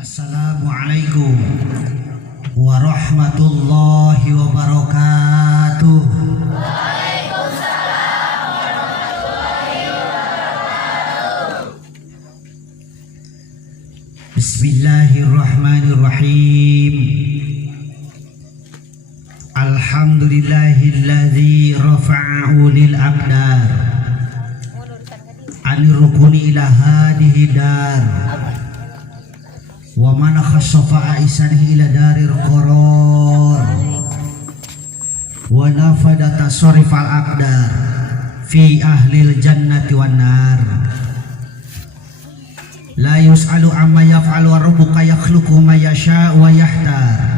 Assalamualaikum warahmatullahi wabarakatuh. Waalaikumsalam warahmatullahi wabarakatuh. Bismillahirrahmanirrahim. Alhamdulillahilladzi rafa'a ulil aqdar anir rukuni ila hadihi dar wa man khassafa isanihi ila darir qarar wa nafada tasarrifal aqdar fi ahlil jannati wan nar la yus'alu amma yaf'alu wa rabbuka yakhluqu ma yasha wa yahtar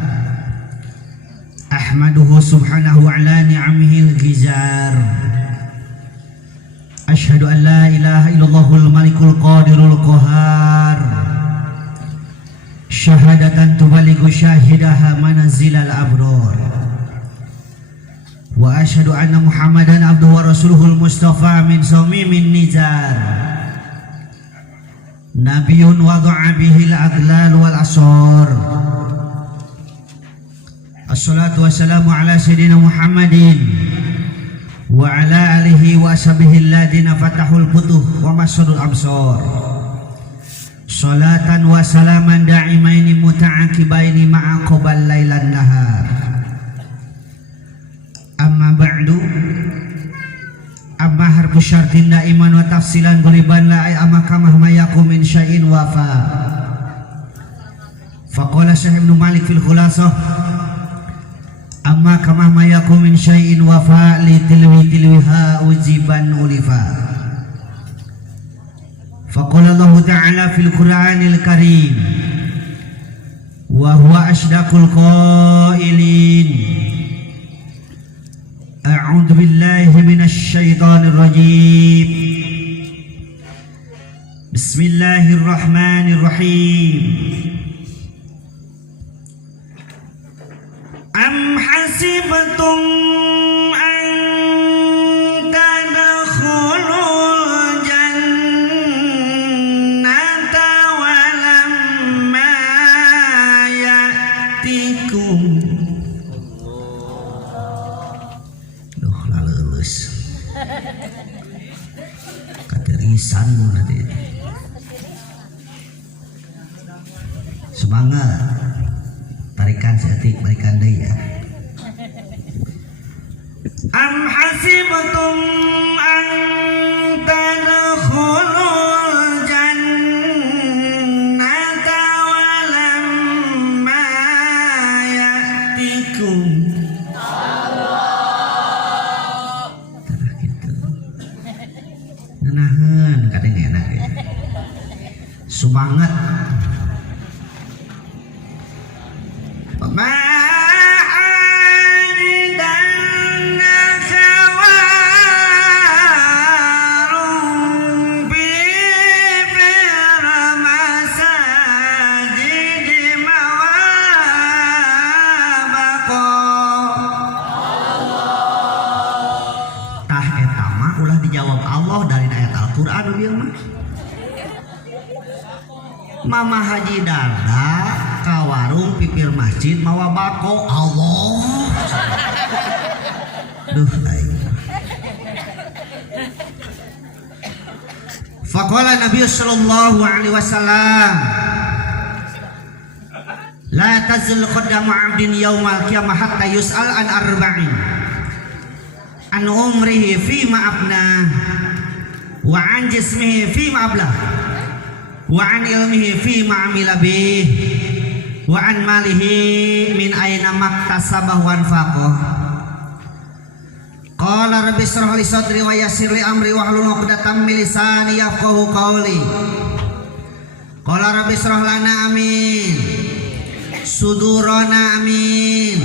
ahmaduhu subhanahu ala ni'amihil ghizar asyhadu an la ilaha illallahul malikul qadirul qahar syahadatan tubaligu syahidaha manazilal abrar wa asyhadu anna muhammadan abduhu wa rasuluhul mustafa min samimin nizar nabiyun wada'a bihil adlal wal asar. Assalatu wassalamu ala sayyidina muhammadin wa ala alihi wa ashabihi alladhina fatahul futuh wa masadul absar. Salatan wa salaman da'imaini muta'aqibaini ma'a qabal lailan nahar. Amma ba'du, amma harfu syartin da'iman wa tafsilan guliban la'ay amma kamah mayakum min syai'in wafa. Faqala Syekh Ibnu Malik fil khulasah amma kamah mayakum min syai'in wafa li tilwiha ujiban ulifa. Faqala Allah Ta'ala fil Qur'anil Karim wa huwa asdaqul qailin a'udzu billahi minasy syaithanir rajim. Bismillahirrahmanirrahim. Am hasibtum an tadkhulul jannata wa lamma ya'tikum. Duh laleus. Katerisan nanti. Semangat. Tarikan seetik, berikan deui ya. Am hasibtum an tadkhulul jannata wa lamma ya'tikum. Allah. Terus gitu. Nahan kadang enak ya. Semangat. Mama Haji Darda ka warung pipir masjid mawa bako. Allah. Duh aing. Faqala Nabi sallallahu alaihi wasallam la tazil qadamu 'abdin yaumal qiyamah hatta yus'al an arba'in an umrihi fi ma afna wa an jismihi fi ma ablah wa an ilmihi fi ma amila bih wa an malihi min aina maktasabah wa anfaqah. Qala rabbi shrah li sadri wa yassir li amri wahlul 'uqdatam min lisani yafqahu qawli. Qala rabbi shrah lana amin sudurana amin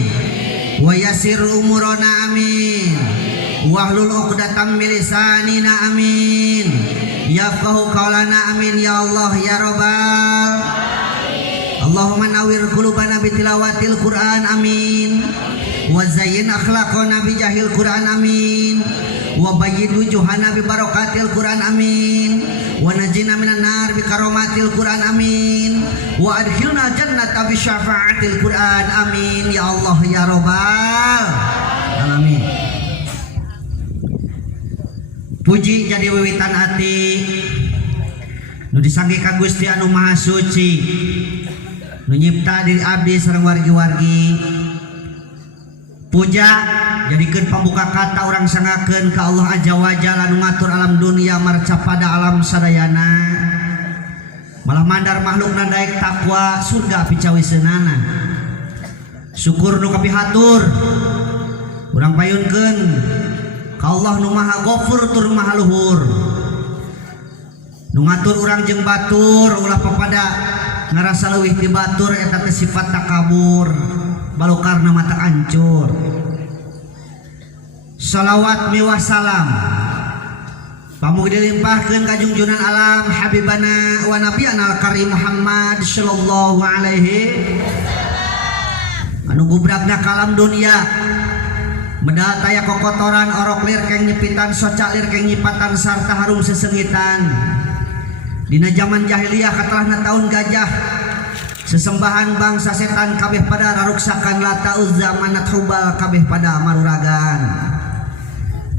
wa yassir umurana amin wahlul 'uqdatam min lisanina amin yafqahu qaulana amin ya Allah ya rabbal Allahumma nawwir qulubana bi tilawatil Qur'an amin wa zayyin akhlaqana bi jahil Qur'an amin wa bayyin wujuhana bi barakatil Qur'an amin wa najina minan nar bi karomatil Qur'an amin wa adkhilna jannata bi syafaatil Qur'an amin ya Allah ya rabbal alamin. Puji jadi wiwitan hati nu disangge ka Gusti anu Maha Suci nu nyipta diri abdi sareng wargi-wargi. Puja jadikeun pambuka kata urang sangakeun ka Allah Azza wa Jalla nu ngatur alam dunia marca pada alam sadayana. Malah mandar makhlukna daek takwa surga picawiseunana. Syukur nu kapihatur urang payunkeun ka Allah nu Maha Ghafur tur Maha Luhur. Nu ngatur urang jeung batur ulah papada ngarasa leuwih ti batur eta teh sifat takabur balokarna mata ancur. Shalawat miwah salam pamugi dilimpahkeun ka junjunan alam habibana wa nabiyana al-karim Muhammad sallallahu alaihi anu gubragna kalam dunia medal taya kokotoran orok lir keng nyepitan soca lir keng nyipatan sarta harum sesengitan dina zaman jahiliyah katalahna taun gajah sesembahan bangsa setan kabeh pada raruksakan Lata Uzza Manat Hubal kabeh pada maruragan.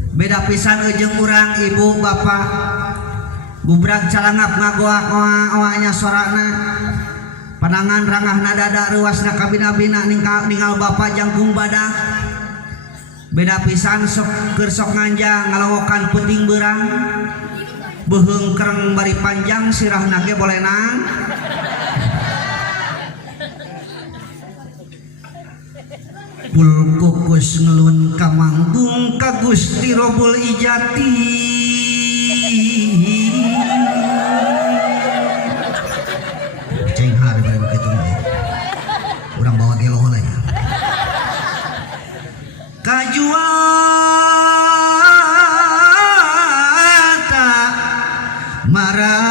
Beda pisan ujung urang ibu bapak gubrag calangap ngagoak oa-oanya sorana panangan rangahna dada ruasna kabina-bina ningal bapak jangkung badak. Beda pisan sok keur sok nganjang ngalowokan puting beurang beheung kereng bari panjang sirahna ge bolenang. Pul kukus ngelun kamanggung ka Gusti Robul Ijati ceng hari bari begitu mah urang bawa gelo heula ya kajuata marasanga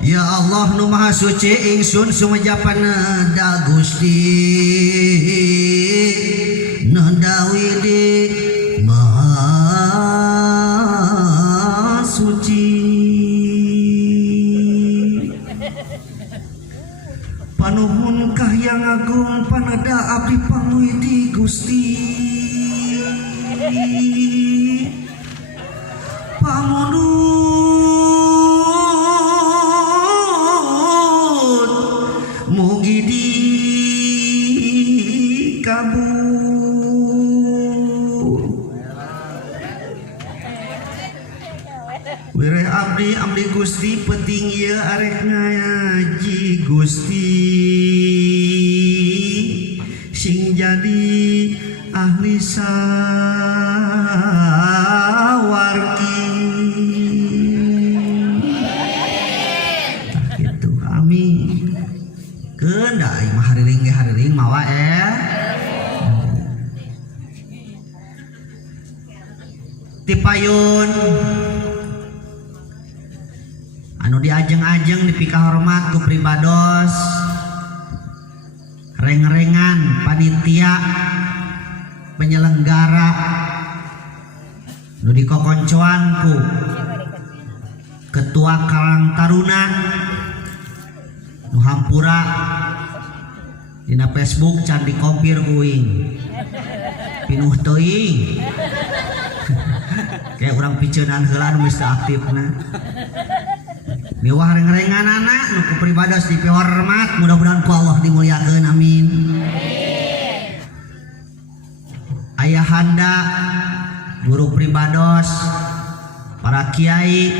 ya Allah nu Maha Suci ingsun sumejapanna da Gusti Nandawidi Maha Suci panuhun kahyang agung panada abdi pangwidi Gusti pamunut mugi dikabul wireh abdi Gusti penting ieu arek ngaji Gusti sing jadi ahli sawargi gitu amin keun da mah hariring ge hariring mawa tipayun anu diajeng-ajeng dipika hormat ku pribados reng-rengan panitia penyelenggara nu dikokoncoan ku ketua Karang Taruna nu hampura dina Facebook can dikompir kuing pinuh teuing kayak urang piceunan heula nu geus aktifna miwah reng-rengan anak nu ku pribados dipihormat mudah-mudahan ku Allah dimuliakeun amin. Ayahanda guru pribados para kiai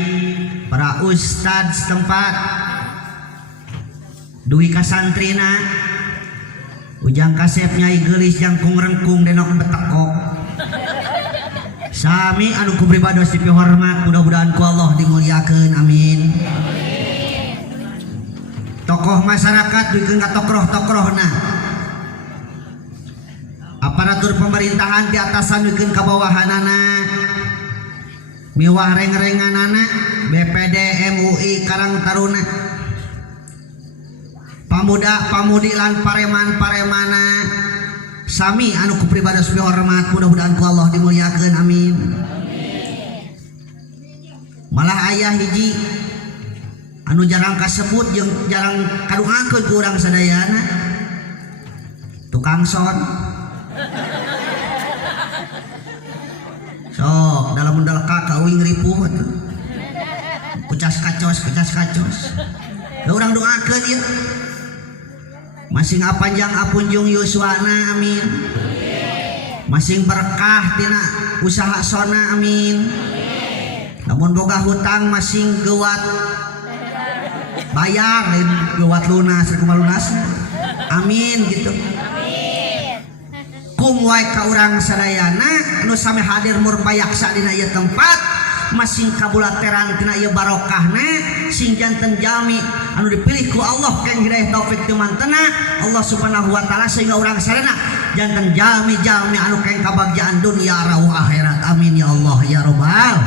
para ustad setempat duwi kasantrina ujang kasep nyai geulis jangkung rengkung denok betekok sami anu ku pribados dipihormat mudah-mudahan ku Allah dimuliakeun amin. tokoh masyarakat bikin tokoh-tokohna, aparatur pemerintahan di atasan bikin ke bawahanana, miwah reng-renganana, BPD MUI Karang Taruna, pamuda pamudi lan pareman-paremana sami anu kupribados hormat, mudah-mudahan ku Allah dimuliakeun, amin. Malah ayah hiji anu jarang kasebut jeung jarang kadungakeun ku urang sadayana, tukang son. Sok dalam mundalka kauing ripuh atuh. Kucas kacos. Da urang doakeun ieu. Masing apanjang apunjung yuswana, amin. Masing berkah tina usaha sona, amin. Namun boga hutang masing gewat bayar, lain gewat lunas kumaha lunas, amin gitu. Kum wae ka urang sadayana anu sami hadir mur payaksa dina ieu tempat, masing kabulateran tina ieu barokahna, sing janten jami anu dipilih ku Allah kang hidayah taufik teu mantena Allah Subhanahu wa taala, sehingga urang sarena janten jami-jami anu kang kabagjaan dunia rawuh akhirat, amin ya Allah ya rabbal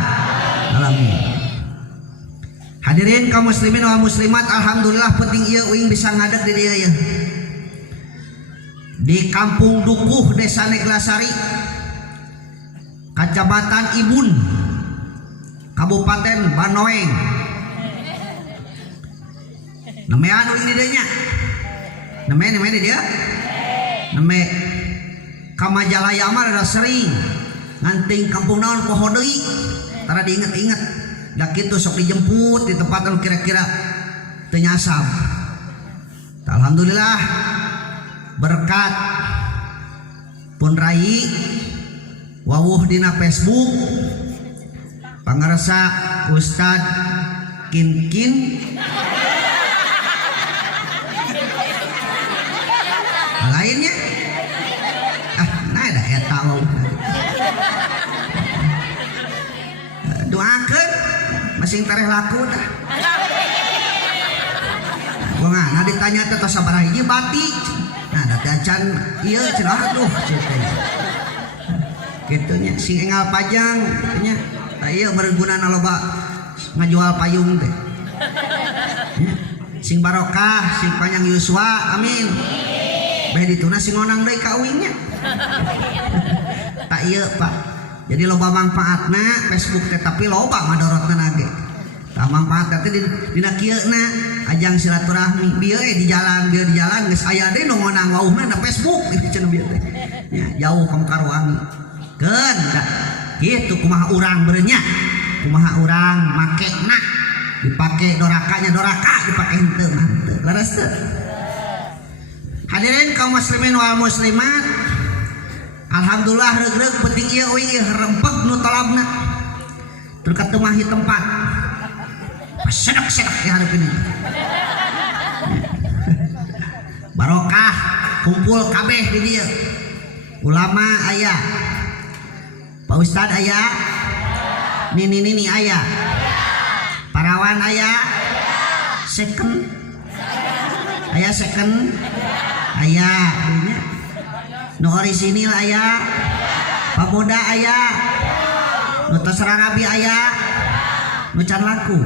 alamin. Hadirin kaum muslimin wal muslimat, alhamdulillah penting ieu uing bisa ngadeg di dieu ya. Di Kampung Dukuh Desa Neglasari, Kecamatan Ibun, Kabupaten Banoeng. Namanya uing di dieu nya. Namanya di dia. Namanya Kamajalaya mah rada sering nganting kampung naon poho deui. Tara diinget-inget, da kitu sok dijemput di tempat anu kira-kira teu nyasab. Alhamdulillah berkat pun rai wawuh dina Facebook pangarsa Ustad Kin lainnya nah ada eta wawuh doakeun masing tareh laku dah. Gua nggak ditanya teh tos sabaraha hiji batik. Nah da acan ieu cenah aduh ceuteuy. Kitu nya sing engal pajang nya. Tah ieu bergunana loba ngajual payung teh. Sing barokah, sing panjang yuswa, amin. Bae dituna sing ngonang deui ka uingnya. Tak ieu Pak. Jadi loba manfaatna Facebook teh, tapi loba madorotna nage. Tah manfaatna teh dina kieuna ajang silaturahmi. Bieu di jalan geus aya deui nu ngonang wauhna na Facebook cenah bieu teh. Ya, jauh ka Karuangi. Keun da kitu kumaha urang beureunya. Kumaha urang makena dipake dorakanya doraka, dipake henteu mah henteu. Leres teu? Hadirin kaum muslimin wal muslimat, alhamdulillah reug-reug penting ieu uing ieu rempeg nu talabna teu katemahi tempat pasedak-sedak di hareup ini barokah kumpul kabeh di dieu. Ulama aya, Pak Ustad aya, nini aya, parawan aya, second aya dinya. Nu orisinil aya, pamuda aya, nu terserah rabi aya, nu can laku,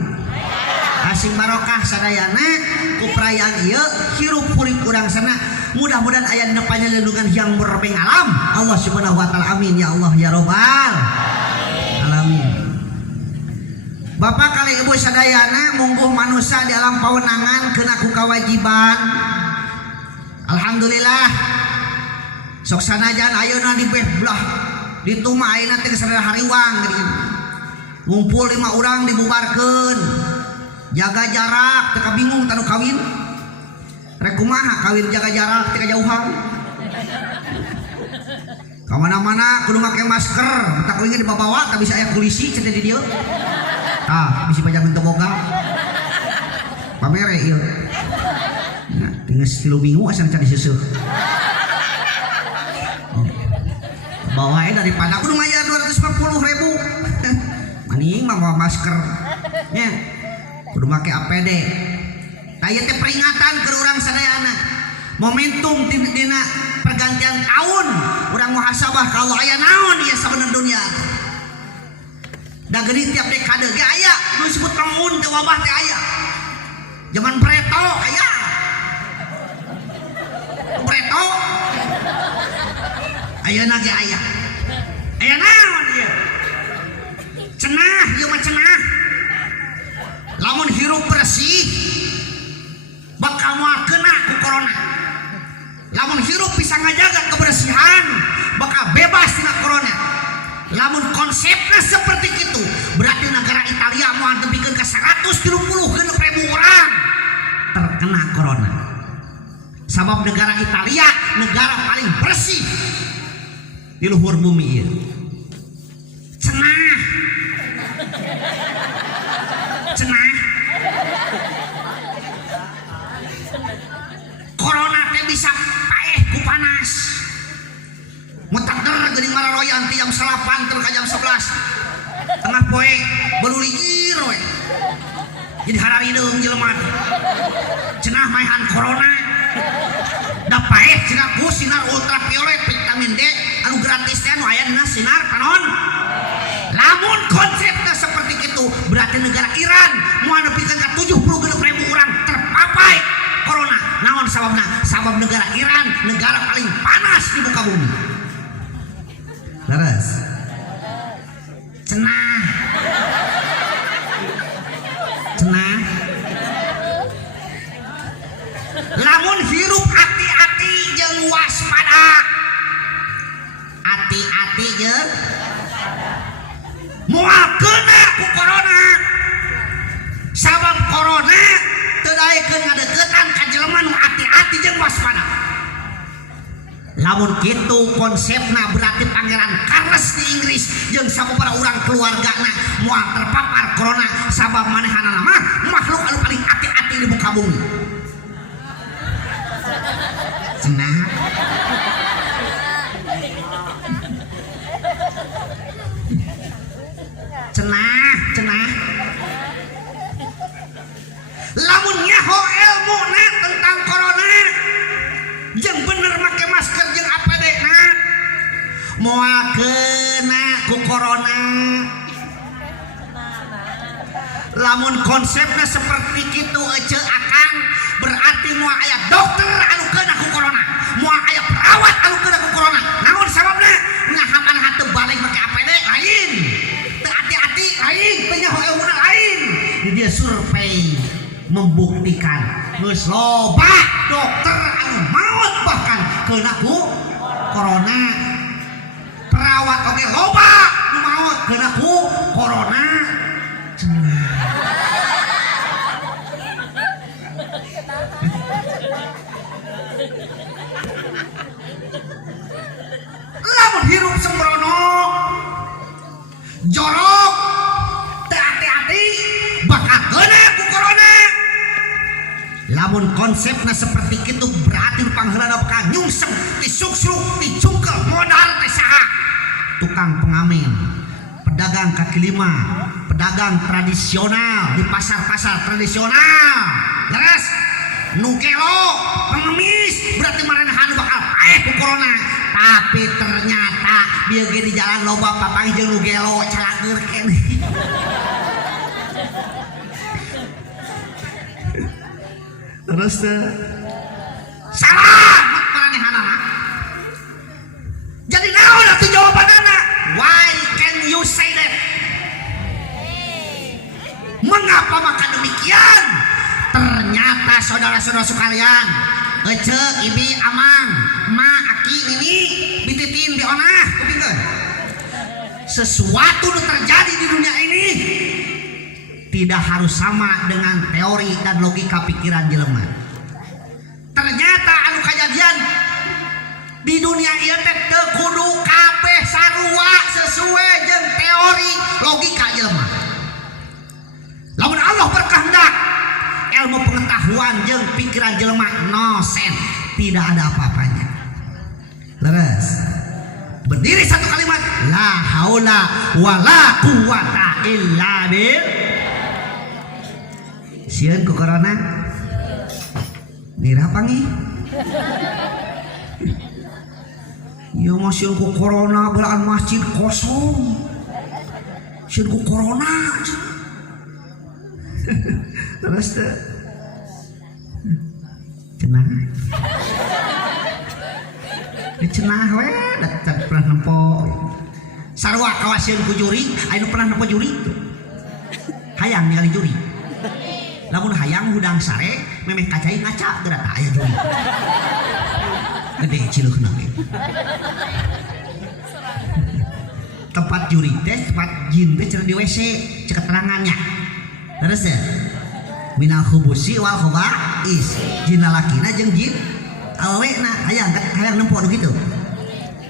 asing barokah sadayana ku perayaan ieu hirup urip urang sana. Mudah-mudahan aya dina panyelindungan yang berbeng alam Allah Subhanahu wa taala, amin ya Allah ya rabbal alamin. Bapak kali ibu sadayana mungguh manusia di alam pawenangan keuna ku kawajiban. Alhamdulillah sok sanajan ayeuna di belah dituma ayeuna teh sadaya hariwang geuning. Ngumpul 5 urang dibubarkeun. Jaga jarak teu kabingung tanu kawin. Rek kumaha kawin jaga jarak teu kajauhan. Ka mana-mana kudu make masker, tak kuingin dibawa tak bisa aya polisi cenah di dieu. Tah bisi pajang teu boga. Pamere ieu. Nah, geus 3 minggu asa can diseuseuk. Bawain daripada kudu mayar 250.000. Maning mah bawa masker nya kudu make APD. aya teh peringatan ke urang sadayana momentum dina pergantian tahun urang muhasabah kalau aya naon ieu sabenerna dunia da geuning tiap dekade ge aya nu disebut tahun teh wabah teh aya zaman Preto aya Preto ayeuna ge aya naon ieu cenah ieu mah cenah lamun hirup bersih bakal moal kena ku corona lamun hirup bisa ngajaga kebersihan bakal bebas tina corona lamun konsepnya seperti itu berarti negara Italia mau antepikeun ka 130.000 orang terkena corona sabab negara Italia negara paling bersih di luhur bumi ieu cenah corona teh bisa paeh ku panas mutakder geuning mararoyan ti jam 8 terus ka jam 11 tengah poe beluligir we jadi hararideung jelema cenah maehan corona da paeh cenah ku sinar ultraviolet vitamin D anu gratis teh anu aya dina sinar panon lamun konsepnya seperti itu berarti negara Iran mau nepikeun ka 70.000 orang terpapai corona naon sababna sabab negara Iran negara paling panas di muka bumi leres cenah lamun hirup hati-hati jeung waspada hati-hati jeung moal kena ku corona sabab corona teu daekeun ngadeukeutan ka jelema nu hati-hati jeung waspada lamun kitu konsepna berarti Pangeran Charles di Inggris jeung sababaraha urang keluargana moal terpapar corona sabab manehanana mah makhluk anu paling hati-hati di muka bumi cenah lamun nyaho ilmuna tentang corona jeung bener make masker jeung APD na moal kena ku corona lamun konsepnya seperti kitu ece akang berarti moal aya dokter anu kena ku corona moal aya perawat anu kena ku corona naon sababna ngahaman hateu balik make APD lain teu hati-hati lain teu nyaho ilmuna lain dia survei membuktikan geus loba dokter anu maot bahkan kena ku corona perawat oge loba nu maot kena ku corona lamun hirup sembrono jorok teu hati-hati bakal kena ku corona lamun konsepna seperti itu berarti pangheulana bakal nyungsem disuksruk dicungkel modal teh saha tukang pengamen pedagang kaki lima pedagang tradisional di pasar-pasar tradisional leres nu kelo pengemis berarti marenahan bakal paeh ku corona tapi ternyata dia ge di jalan loba papang jeung nu gelo calageur keneh terus salah manehanana jadi naon atuh jawabanana why can you say that mengapa maka demikian ternyata saudara-saudara sekalian ece ibi amang ma aki ini bititin bionah kupingkeun sesuatu yang terjadi di dunia ini tidak harus sama dengan teori dan logika pikiran jelema ternyata anu kejadian di dunia ieu teh teu kudu kabeh sarua sesuai jeung teori logika jelema lamun Allah berkehendak ilmu pengetahuan jeung pikiran jelema no sense tidak ada apa-apanya leres berdiri satu kalimat la haula wala quwata illa billah sieun ku corona Nira pangi. Ya masih ku corona belaan masjid kosong. Sieun ku corona. Terus teh cenah. Cenah we datang pernah nempo. Sarua kawasieun ku juri, anu pernah nempo juri. Hayang ningali juri. Lamun hayang hudang sare memeh kacai ngaca geura tah aya juri. Gede cileukna ge. Tempat juri teh tempat jin teh cenah di WC cek keterangannya. Terus ya minal khubusi wal khaba'is, jin lalakina jeung jin awewena hayang nempo nu kitu.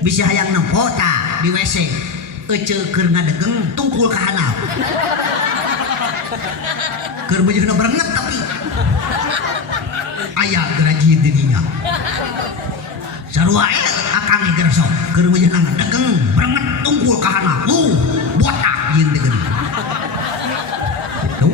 Bisa hayang nempo tah di WC ece keur ngadegeng tungkul ka handap. Keur beujeuhna berenget tapi aya geura jin di dinya. Sarua akang geura sok keur beujeuhna ngadegeng berenget tungkul ka handap. Botak jin di geuning. Gitu.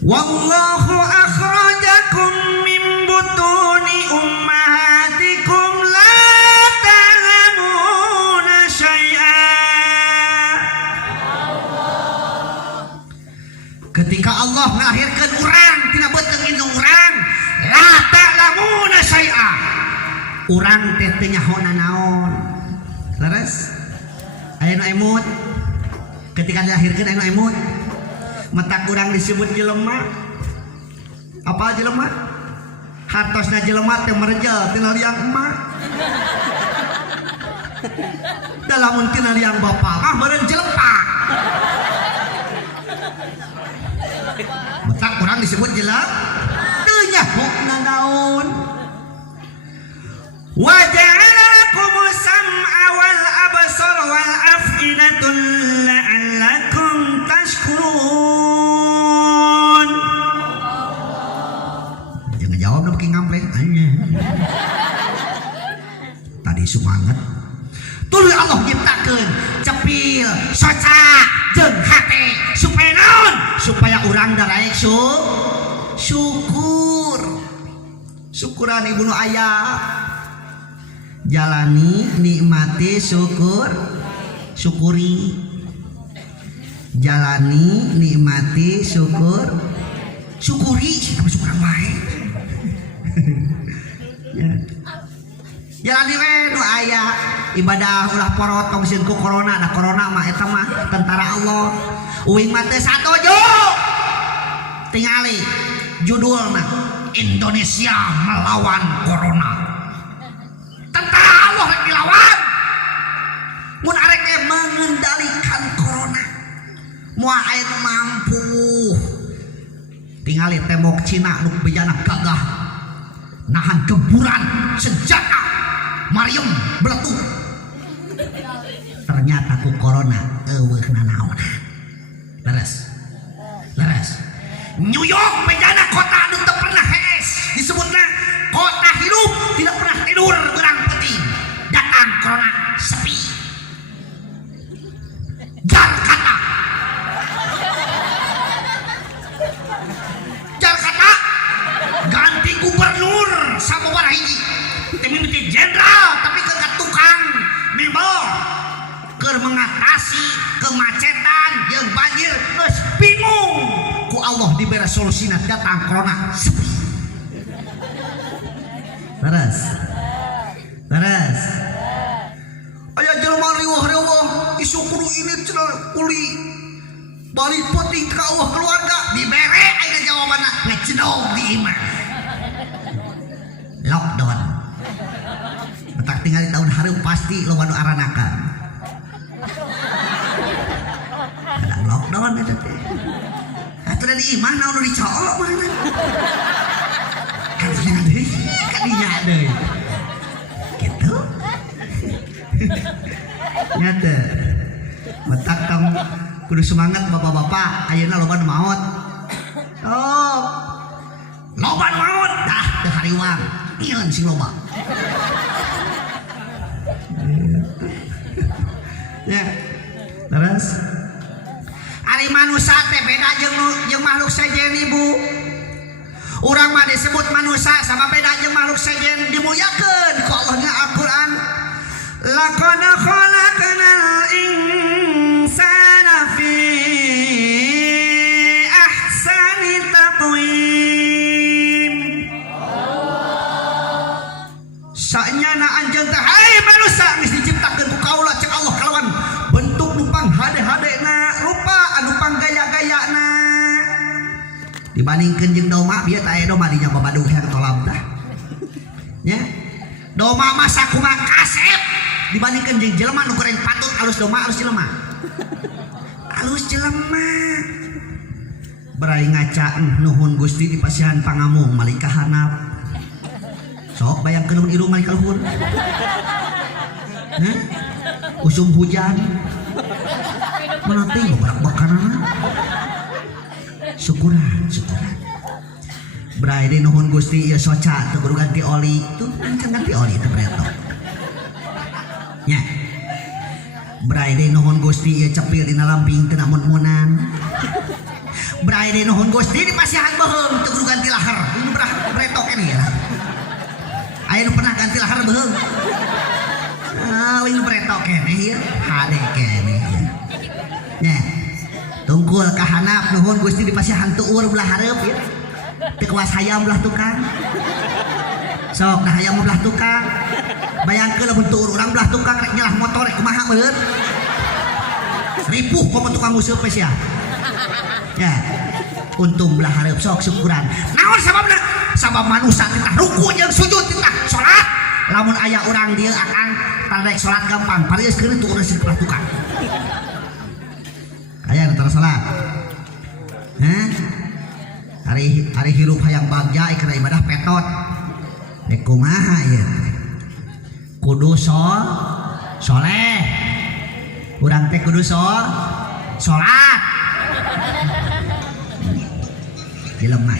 Wallahu akhrajakum min butuni ummahatikum la ta'lamuna syai'a. Ketika Allah melahirkan urang tina beuteung indung urang, la ta'lamuna syai'a. Urang teh teu nyahona naon. Leres? Aya nu emut. Ketika dilahirkeun aya nu emut. Mata kurang disebut jelema. Apa jelema? Hartosna jelema teh merejel tina liang emak. Da lamun tina liang bapa mah meureun jelema. Mata kurang disebut jelema. Teu nyahona naon. Wa ja'ala lakumus sam'a wal absar wal af'idatun la'allakum tashkurun. Jangan jawab dong pakai ngampleng aja. Tadi semangat. Tuluy Allah nyiptakeun cepil, soca, jeung hate supaya naon? Supaya urang daraek syukur. Syukuran ibu nu aya. Jalani nikmati syukuri. Jalani nikmati syukuri sama syukuran wae. Jalani we nu aya ibadah ulah porotong sieun ku corona. Da corona mah eta mah tentara Allah. Uing mah teu satojo. Tingali judulna Indonesia melawan corona. Tentara Allah yang dilawan. Mun arek mengendalikan corona. Moal aya nu mampu. Tingali tembok Cina nu bejana gagah. Nahan gemburan senjata Mariam beletuk. Ternyata ku corona eueuhna naonna. Leres. New York bejana kota anu teu pernah hees. Disebutna kota hidup tidak pernah tidur berang penting. Datang corona sepi. Jakarta ganti gubernur sababaraha hiji. Mimiti jenderal tapi kegat tukang mebel keur mengatasi kemacetan jeung banjir geus bingung. Ku Allah diberi solusina datang corona sepi. Leres. Aya jelema riweuh-riweuh isu kudu ini cenah uli balik putih ka Allah keluarga dibere aya jawabanna ngecedog di imah. Lockdown. Betak tinggal di tahun hareup pasti loba nu aranakan. Ada lockdown eta teh. Atuh di imah naon nu dicolok mah. Kadinya deui. Gitu. Nyata. Betak tong kudu semangat bapak-bapak, ayeuna loba nu maot. Oh. Loba nu maot dah teu hariwang. Ieun sing loba. Ya. Terus beda jeung makhluk sejen ibu. Urang mah disebut manusia sama beda jeung makhluk sejen dimuliakeun ku Allahna Al-Qur'an. Laqad khalaqnal insana fi ahsani taqwim. Sanyana anjeun teh hai manusia geus diciptakeun ku kaula cek Allah kalawan bentuk nu panghade-hadena, rupa anu panggaya-gayana. Dibandingkeun jeung doma bieu teh aya doma dinya babaduh yang tolam tah. Nya. Doma mah sakumaha kasep dibandingkeun jeung jelema nu goreng patut alus doma alus jelema. Alus jelema. Berai ngaca nuhun Gusti di pasihan pangamung malika hanap. Sok bayangkeun irung malika luhur. Heh? Usum hujan. Mana teh berak-bekanana. Syukuran. Berai deui nuhun Gusti ieu soca teu kudu ganti oli. Tuh can ganti oli teh bretok. Nya. Berai deui nuhun Gusti ieu cepil dina lamping teu namun-munan. Berai deui nuhun Gusti di pasihan beheung teu kudu ganti lahar. Ini bretok ini ya. Aya nu pernah ganti lahar beheung. Ini bretok keneh ieu, hade keneh. Nya. Tungkul ka hanap nuhun Gusti di pasihan tuur belah hareup ya. Teu kuas hayam belah tukang. Sok dah hayam belah tukang. Bayangkeun lamun tuur urang belah tukang rek nyelah motor rek kumaha meureun. Ripuh komo tukang useup we sia. Ya. Untung belah hareup sok syukuran. Naon sababna? Sabab manusia titah ruku jeung sujud titah salat. Lamun aya urang dieu akan tarek salat gampang, parius keun tuh urang belah tukang. Aya nu tara salat. Hah? Hari hirup hayang bagja kana ibadah petot. Dek kumaha ieu? Kudu soleh. Urang teh kudu salat. Jelema.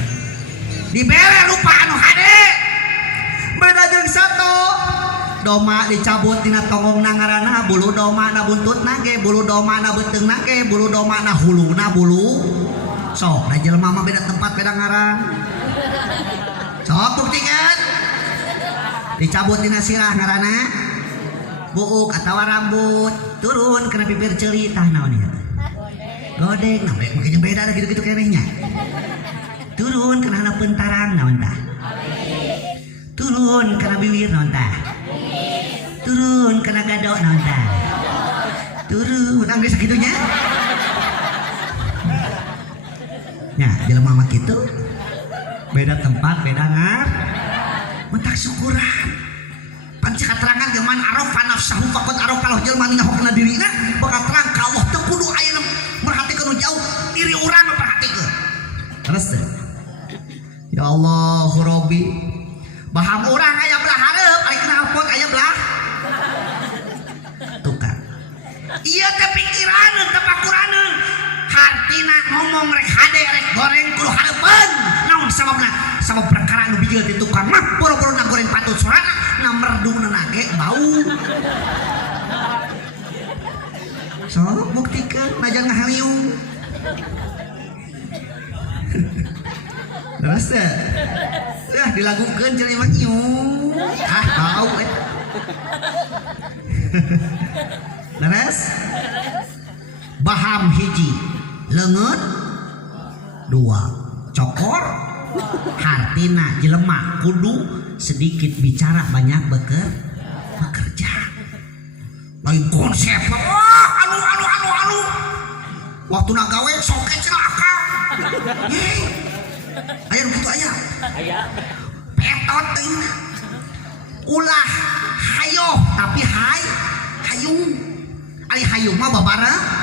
Dibere rupa anu hade. Beda jeung sato. Doma dicabut dina tongongna ngaranna bulu doma na buntutna ge, bulu doma na beuteungna ge, bulu doma na huluna bulu. Sok, da jelema mah beda tempat beda ngaran. Sok buktikeun. Dicabut dina sirah ngaranna buuk atawa rambut, turun kana bibir ceuli tah naon ieu? Godeng, nah makanya beda da gitu-gitu kenehnya. Turun kana hana pentarang naon tah? Turun kana bibir naon tah? Turun kana gado naon tah? Turun, geus sakitunya. Nya, jelema mah kitu. Beda tempat, beda ngar. Mentak syukuran. Panci katerangan ge man arafa nafsahu faqad arafa Allah jelema nu nyahokna dirina bakal terang ka Allah teu kudu aya merhatikeun jauh diri urang perhatikeun. Terus ya Allah Rabbi baham urang aya belah hareup ari kena alpot aya belah tukang. Ieu teh pikiraneun teh pakuraneun hartina ngomong rek hade rek goreng kudu hareupeun. Naon sababna? Sabab perkara anu bijil ti tukang mah boro-boro na goreng patut soranna na merdungna nage bau. Sok buktikeun najan ngahaliung. Terus ya dilagukeun cenah mah nyung. Ah bau eta. Leres? Baham hiji, leungeut dua, cokor hartina jelema kudu sedikit bicara banyak bekerja. Lain konsep anu waktu nak gawe soke cenah akal. Aya nu kitu aya. Petot teuing. Ulah hayo tapi hayung. Ari hayung mah babarengan.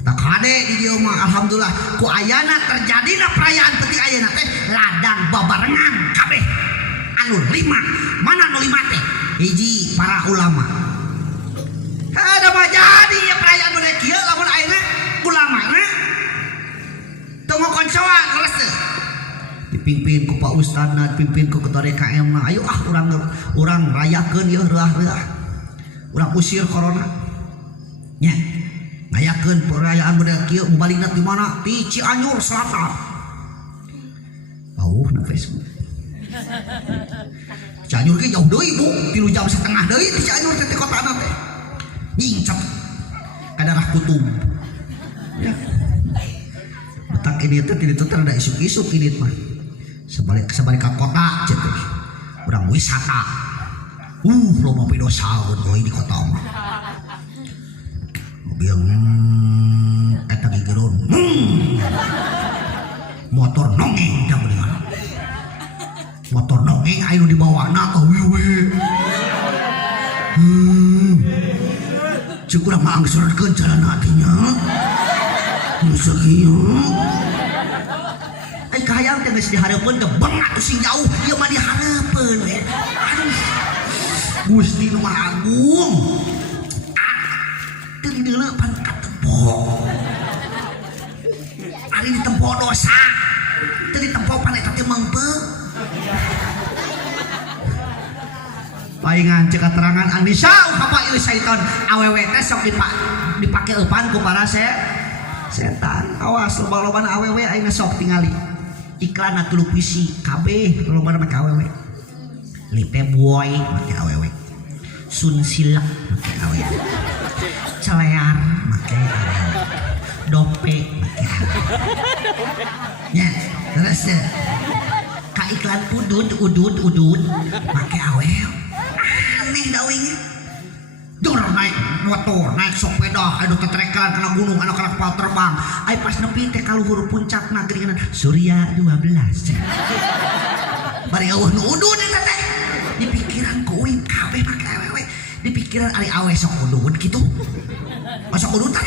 Tak hade di dieu mah alhamdulillah ku ayana terjadina perayaan penting ayeuna teh ladang babarengan kabeh. Anu 5, mana nu 5 teh? Hiji para ulama. Ada mah jadi ya perayaan model kieu lamun ayeuna ulamana teu ngokoncoan leres teh. Dipimpin ku Pak Ustadna, dipimpin ku ketua DKM na. Ayo urang rayakeun ieu reuah-reuah. Urang usir corona. Nya. ngayakeun perayaan model kieu balikna di mana di Cianjur Selatan. Na Facebook. Cianjur ge jauh deui Bu, 3 jam setengah deui di Cianjur teh kotana teh. Nyincep ka daerah Kutub. Ya. Tak ini teh di ditu teh ada isuk-isuk ini mah. Sebalik ka kota cenah. Urang wisata. Loba pidosaeun euy di kota mah. Mobil eta gigeron. Motor nongeng dah bener. Motor nongeng ayo dibawana awewe. Cukup mah angsurkeun jalan hatinya. Musakieu. Ai kahayang teh geus dihareupeun teh beungat sing jauh, ieu mah dihareupeun we. Aduh. Gusti nu Maha Agung. Teu dideuleupan ka tempo. Ari ditempo dosa. Teu ditempo paneta teh mengpeung. Paingan cek keterangan Anissa apa ieu syaiton awewe teh sok dipake eupan ku para setan. Awas loba-lobana awewe ayeuna sok tingali iklan televisi kabeh lobana make awewe. Lipe boy make awewe. Sun silek make awewe. Celear make awewe. Dope make awewe. Ya, terus ka iklan udud make awewe. Aneh dawingnya dor naik motor naik sepeda anu ketrekan kena gunung anu kana kapal terbang ai pas nepi teh ka luhur puncakna geuningan Surya 12 bari eueuh nu udud eta teh di pikiran kuing kabeh make awewe di pikiran ari awe sok udud kitu sok udud tah